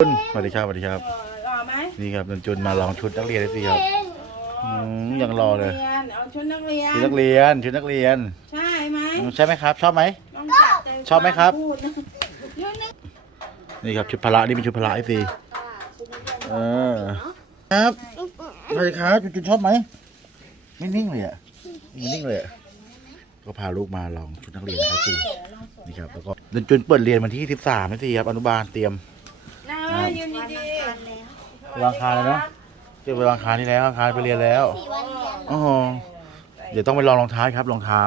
จุนสวัสดีครับสวัสดีครับเออรอไหมนี่ครับนนจุนมาลองชุดนักเรียนสิครับอืมยังรอเลยนักรีนเอาชุดนักเรียน ชุดนักเรียนชุดนักเรียนใช่ไหมอืมใช่ไหมครับ ชอบไหมต้องจับใจชอบไหมครับ พูดนะเดี๋ยวนะนี่ครับชุดพละนี่เป็นชุดพละไอซีเออครับสวัสดีครับจุนจุนชอบไหมไม่นิ่งเลยอะไม่นิ่งเลยอะก็พาลูกมาลองชุดนักเรียนครับซีนี่ครับแล้วก็นนจุนเปิดเรียนวันที่สิบสามนะสิครับอนุบาลเตรียมนะ ยืนดีวางคารเลยเนาะเตรียมไปวางคารนี่แล้ววางคารไปเรียนแล้วโอ้โหเดี๋ยวต้องไปลองรองเท้าครับรองเท้า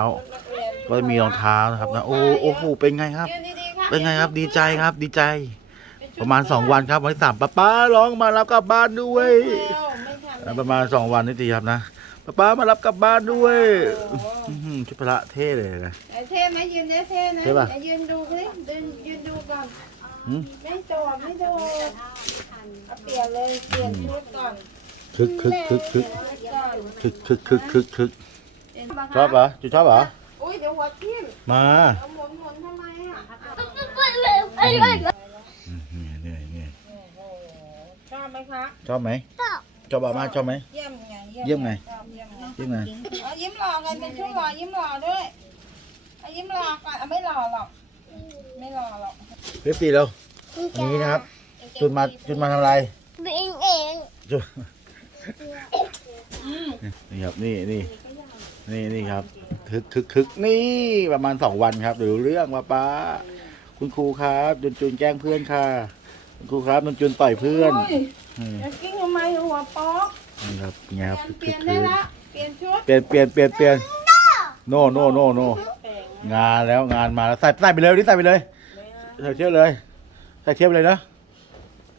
ก็จะมีรองเท้านะครับนะโอ้โอ้โหเป็นไงครับๆยืนดีๆครับเป็นไงครับดีใจครับดีใจ ประมาณสองวันครับวันที่สามป้าป้าร้องมารับกลับบ้านด้วยเร็วไม่ทำอ่าประมาณสองวันนี่ทีครับนะป้าป้ามารับกลับบ้านด้วยอื้อหือชุดพละเท่เลยนะไอ้เท่ไหมยืนได้เท่นะเท่ปะไอ้ยืนดูสิยืนยืนดูก่อน หืมไม่โดดไม่โดดเอาเปลี่ยนเลยเปลี่ยนชุดก่อนคึกคึกคึกคึกชุดก่อนคึกคึกคึกคึกคึกเปลี่ยนชอบเหรอจุดชอบเหรออุ้ยเดี๋ยวหัวทิ่มมาเอาหมุนหมุนทำไมอะอืมนี่นี่นี่ชอบไหมครับชอบไหมชอบอาม่าชอบไหมเยี่ยมไงเยี่ยมไงชอบเยี่ยมไงยิ่งไงเอายิ้มหล่อกันเป็นช่วงหล่อยิ้มหล่อด้วยเอายิ้มหล่อก่อนเอาไม่หล่อหรอกไม่หล่อหรอก เรียบตีแล้วอันนี้นะครับ จุดมาจุดมาทำอะไรบิงเองจุดนี่ครับนี่นี่นี่นี่ครับคึกคึกคึกนี่ประมาณสองวันครับเดี๋ยวเรื่องว่าป้าคุณครูครับจุนจุนแกล้งเพื่อนค่ะ คุณครูครับจุนจุนต่อยเพื่อนโยอืมจะกิ้งทำไมหัวป๊อกนี่ครับไงครับคึกเปคึลี่ยกนได้คึกละเปลี่ยนชุดเปลี่ยนเปลี่ยนเปลี่ยนเปลี่ยนโน่โน่โน่โน่งานแล้วงานมาแล้วใส่ใส่ไปเลยนี่ใส่ไปเลย ใส่เทียบเลย ใส่เทียบไปเลยนะ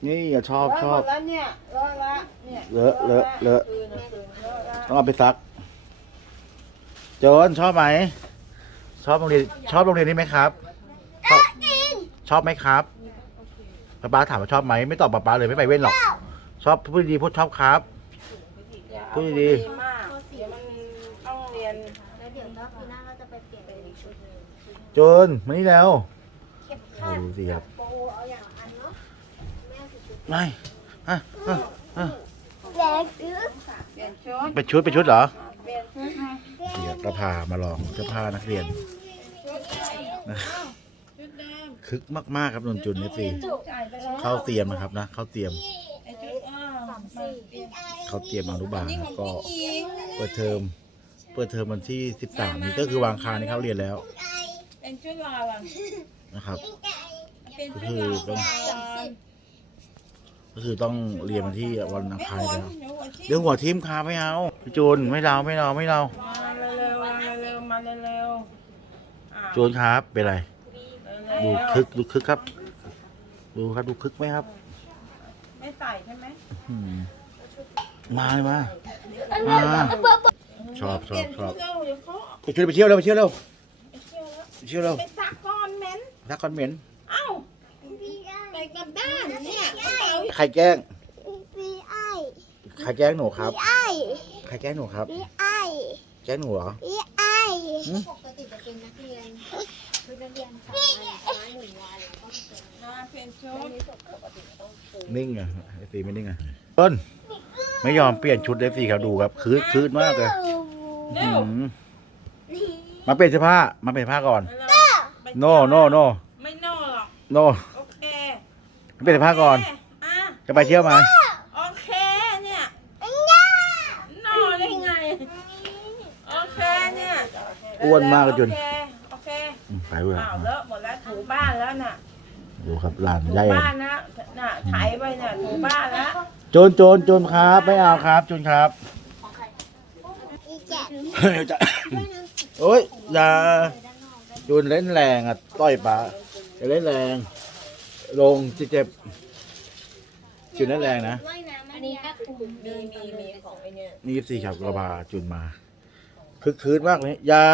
นี่อะชอบชอบเลอะหมดแล้วเนี่ยเลอะละเนี่ยเลอะเลอะเลอะ คืนคืนเลอะละต้องเอาไปซัก โจนชอบไหม ชอบโรงเรียนชอบโรงเรียนนี้ไหมครับ ชอบชอบไหมครับป้าป้าถามว่าชอบไหมไม่ตอบป้าป้าเลยไม่ไปเว้นหรอก ชอบพูดดีๆพูดชอบครับ อย่าพูเอาดดีมากเดี๋ยวมันต้องเรียนแล้วเดี๋ยวรอบปีหน้าก็จะไปเปลี่ยนเป็นอีกชุดหนึงโจนมานี่แล้วเก็บ โอ้ดูสิครับโปเอาอย่างอันเนาะแม่คือชุดไม่อะอะอะแดงซื้อเปลี่ยนชุดเป็นชุดเป็นชุดเหรอเปลี่ยนชุดมาเดี๋ยวก็พามาลองเสื้อผ้านักเรียนชุดเดิมคึกมาก ๆ ครับนนจุนนี่สิจ่ายไปแล้วเข้าเตรียมนะครับนะ เข้าเตรียมไอ้ชุดอ้าวมาเปลี่ยนเข้าเตรียมอนุบาลนี่นะของก็พี่หญิงเปิดเทอมเปิดเทอมวันที่ 13 นี้ก็คือวางคารนี่เข้าเรียนแล้ว เป็นชุดลาวั นนะครับเป็นก็ชุดคือลาต้องวันก็คือต้องเรียนวันที่วันอังไม่คารหัวแล้วเดี๋ยวหัวทิ่มเดี๋ยวหัวทิมคาไม่เอาพี่จูนไม่เราไม่เราไม่เรามาเร็วๆมาเร็วๆมาเร็วๆอะจูนครับเป็นไรเร็วๆดูคึกดูคึกครับ ดูครับดูคึกไหมครับ ไม่ใส่ใช่ไหมอืมมาเลยมามาชอบชอบชอบเปลี่ยนชุดเร็วเดี๋ยวเขาไปช่วยไปเที่ยวเร็วไปเที่ยวเร็วไปเที่ยวแล้วไปเที่ยวเร็วไปซักก้อนเหม็นรักคอนเหม็น เอ้าไปกลับด้านเนี่ยกระเป๋าใครแกล้งปีไอใครแกล้งหนูครับไอใครแกล้งหนูครับปีไอแกล้งหนูเหรอปีไอปกติจะเป็นนักเรียนชุดนักเรียนสามวันช้าหนึ่งวันแล้วก็เป็นมาเปลี่ยนชุดนิ่งอะไอ้สีไม่นิ่งอะต้นไม่ยอมเปลี่ยนชุดเลยสิครับดูครับ คืดคืดมากเลยเร็วอืมมาเปลี่ยนเสื้อผ้า มาเปลี่ยนผ้าก่อนเร็วไป โนโนโนไม่โน่หรอก โน โอเคมาเปลี่ยนเสื้อผ้าก่อน อะจะไปเที่ยวมา โอเคเนี่ยโน่ได้ไง โอเคเนี่ยอ้วนมากเลยจุน โอเคโอเคอืมไปเว้ยอ้าวเลอะหมดแล้วถูบ้านแล้วน่ะ ดูครับหลานถูใหญ่บ้านนะน่ะไถไปน่ะถูบ้านแล้วโจนโจนโจนครับ ไม่เอาครับโจนครับอีแจ็คจะโอ้ยอย่าโจนเล่นแรงอะต่อยปลาจะเล่นแรง ลงจะเจ็บจุนเล่นแรงนะอันนี้แค่คุมมีมีมีของไอเนี่ยนี่สี่ขับกระบาจุนมาคึกคืนมากเลยอยา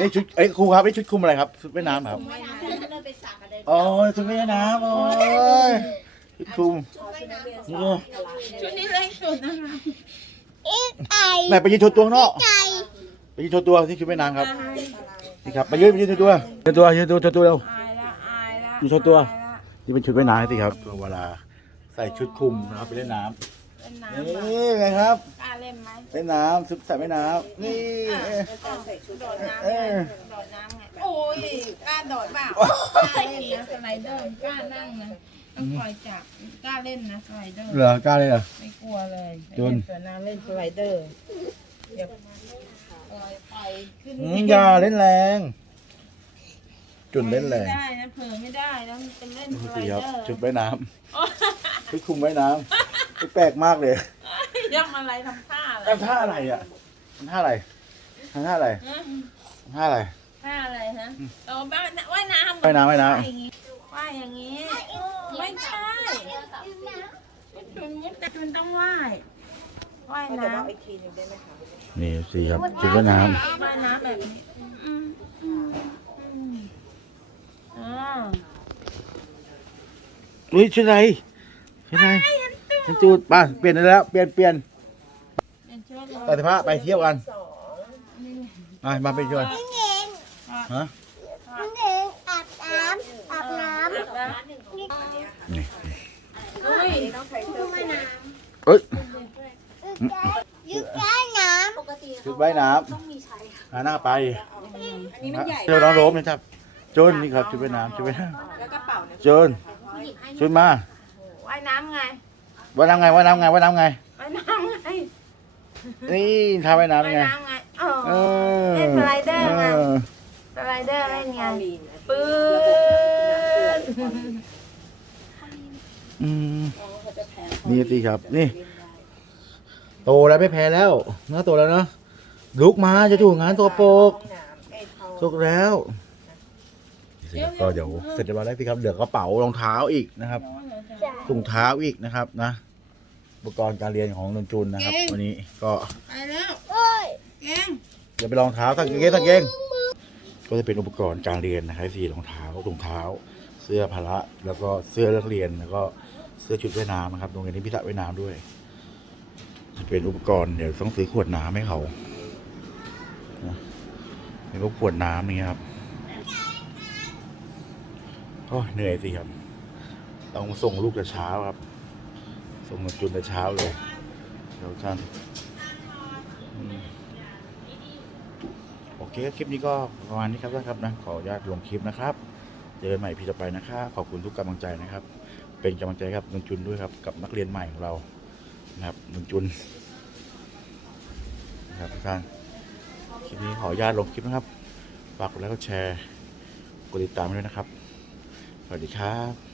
นี่ชุดเอ้ยครูครับนี่ชุดคุมอะไรครับชุดว่ายน้ำครับไม่น้ำเลยเลยไปสระกันเลยโอ้ยชุดว่ายน้ำโอ้ยชุดคุมโอ้ชุดนี้เล็กสุดนะคะอีไอไหนไปยืนโชว์ตัวข้างนอกไอไปยืนโชว์ตัวที่ชุดว่ายน้ำครับ นี่ครับไปยืนไปยืนโชว์ตัวยืนตัวยืนตัวโชว์ตัวเร็ว อายละอายละอยู่โชว์ตัว อายละนี่เป็นชุดว่ายน้ำสิครับตัวเวลาใส่ชุดคลุมนะครับไปเล่นน้เล่นำน้ำนี่ปะไงครับกล้าเล่นไหมเล่นน้ำชุดใส่ว่ายน้ำนี่ใส่ชุดโดดน้ำเอไงอโดดน้ำไงโอ้ยกล้าโดดเปล่ากล้าเล่นนะสไลเดอร์กล้านั่งนะต้องคอยจับกล้าเล่นนะสไลเดอร์เหรอกล้าเลยเหรอ ไม่กลัวเลยจน เล่นสวนน้ำเล่นสไลเดอร์เดี๋ยว ปล่อยปล่อยขึ้นอืมอย่าเล่นแรง จุนเล่นแรงไม่ได้นะเผลอไม่ได้แล้วมันเป็นเล่นดูสไลสิเดคอรับร์ชุดว่ายน้ำชุดคลุมว่ายน้ำแปลกมากเลยยังอะไรทำท่าอะไรทำท่าอะไรอะทำท่าอะไรทำท่าอะไรฮะทำท่าอะไร ท่าอะไรฮะเออว่ายน้ำว่ายน้ำว่ายน้ำว่ายน้ำว่ายอย่างงี้ ไม่ใช่จุนมุดแต่จุนต้องว่าย ว่ายน้ำนี่สิครับชุดว่ายน้ว่ายน้ำแบบนี้อืมอืมอืมอ่าำอุ้ยชุดอะไรชุดอะไรชุดจูดไป่ะเปลี่ยนได้แล้ว เปลี่ยนเปลี่ยนเป็นชุดไปสิพระไปเที่ยวกันมามาไปชวนนี่เองฮะนี่เองอาบน้ำอาบน้อาบน้นี่ำอุ้ย เอ้ยำ ยึดได้น้ปกติชุดว่ายน้ต้องมีใช้ค่ะำหาหน้าไปอันนี้มันใหญ่เจอน้องโรมนะครับโจนนี่ครับชุดว่ายน้ำชุดว่ายน้แล้วกระเป๋าเนี่ยำโจนชุดมาว่ายน้ำไงว่ายน้ำไงว่ายน้ำไงว่ายน้ำไง ว่ายน้ำไงนี่ท่าว่ายน้ำว่ายไงน้ำไงเอเอออเล่นสไลเดอร์ไง เออสไลเดอร์เล่นไงปื๊ดอืมนี่สิครับ นี่ โตแล้วไม่แพ้แล้วเนื้อโตแล้วเนาะลุกมาจะถูกงานตัวโปกสุกแล้วก็เดี๋ยวเสร็จเรียบร้อยแล้วสิครับเหลือกระเป๋ารองเท้าอีกนะครับถุงเท้าอีกนะครับนะอุปกรณ์การเรียนของนนจุนนะครับวันนี้ก็ไปแล้วำเอ้ยเก่งเดี๋ยวไปรองเท้าสักเกงสักเกงก็จะเป็นอุปกรณ์การเรียนนะครับสี่รองเท้าถุงเท้า เสื้อพละแล้วก็เสื้อเลือกเรียนแล้วก็เสื้อชุดว่ายน้ำนะครับโรงเรียนนี้พิสระว่ายน้ำด้วย จะเป็นอุปกรณ์เดี๋ยวต้องซื้อขวดน้ำให้เขานะเป็นพวกขวดน้ำนี่ครับโอ้เหนื่อยสิครับ ต้องส่งลูกแต่เช้าครับ ส่งจุนแต่เช้าเลยเดี๋ยวท่านโอเคคลิปนี้ก็ประมาณนี้ครับนะครับนะขออนุญาตลงคลิปนะครับเจอกันใหม่พี่ต่อไปนะครับขอบคุณทุกกำลังใจนะครับ เป็นกำลังใจครับนนจุนด้วยครับกับนักเรียนใหม่ของเรา นะครับนนจุนนะครับทุกท่านคลิปนี้ขออนุญาตลงคลิปนะครับฝากกดไลค์กดแชร์กดติดตามด้วยนะครับ สวัสดีครับ